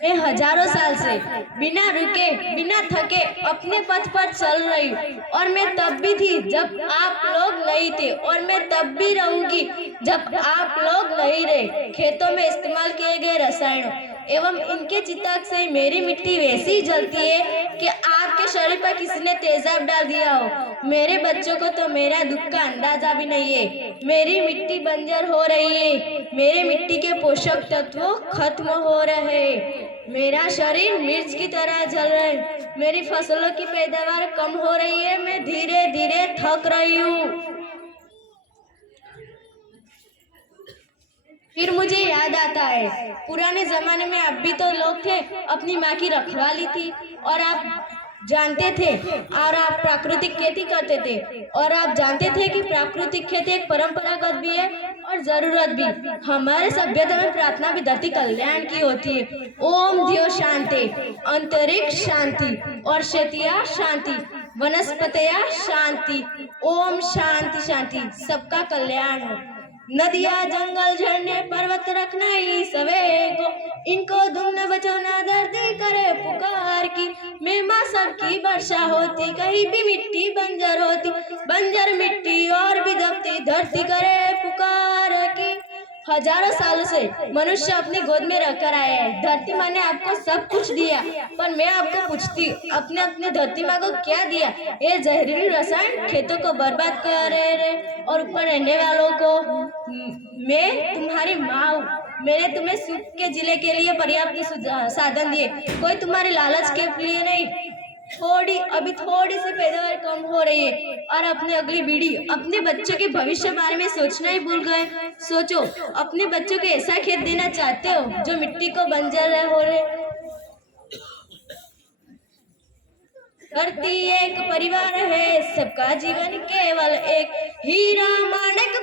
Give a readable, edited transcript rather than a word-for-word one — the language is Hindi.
मैं हजारों साल से बिना रुके बिना थके अपने पथ पर चल रही हूँ, और मैं तब भी थी जब आप लोग नहीं थे, और मैं तब भी रहूंगी जब आप लोग नहीं रहे। खेतों में इस्तेमाल किए गए रसायनों एवं इनके चिताग से मेरी मिट्टी वैसी ही जलती है कि आपके शरीर पर किसी ने तेजाब डाल दिया हो। मेरे बच्चों को तो मेरा दुख का अंदाजा भी नहीं है। मेरी मिट्टी बंजर हो रही है, मेरी मिट्टी के पोषक तत्व खत्म हो रहे हैं, मेरा शरीर मिर्च की तरह जल रहा है, मेरी फसलों की पैदावार कम हो रही है, मैं धीरे धीरे थक रही हूँ। फिर मुझे याद आता है, पुराने जमाने में आप भी तो लोग थे, अपनी माँ की रखवाली थी, और आप जानते थे, और आप प्राकृतिक खेती करते थे, और आप जानते थे कि प्राकृतिक खेती एक परंपरागत भी है और जरूरत भी। हमारे सभ्यता में प्रार्थना भी धरती कल्याण की होती है। ओम धियो शांति, अंतरिक्ष शांति और क्षेत्रीय शांति, वनस्पतिया शांति। ओम शांति शांति, सबका कल्याण हो। नदियाँ जंगल झरने पर्वत रखना ही सवे को, इनको तुम न बचाना धरती करे पुकार की। मैं माँ सबकी वर्षा होती, कहीं भी मिट्टी बंजर होती, बंजर मिट्टी और भी दबती, धरती करे पुकार की। हजारों सालों से मनुष्य अपनी गोद में रखकर आया है। धरती माँ ने आपको सब कुछ दिया, पर मैं आपको पूछती, अपने अपने धरती माँ को क्या दिया? ये जहरीली रसायन खेतों को बर्बाद कर रहे और ऊपर रहने वालों को। मैं तुम्हारी माँ हूँ, मैंने तुम्हें सुख के जिले के लिए पर्याप्त साधन दिए, कोई तुम्हारी लालच के लिए नहीं। अभी थोड़ी सी पैदावार कम हो रही है, और अपने अगली पीढ़ी अपने बच्चों के भविष्य बारे में सोचना ही भूल गए। सोचो, अपने बच्चों को ऐसा खेत देना चाहते हो जो मिट्टी को बंजर हो रहे। धरती एक परिवार है, सबका जीवन केवल एक हीरा माणिक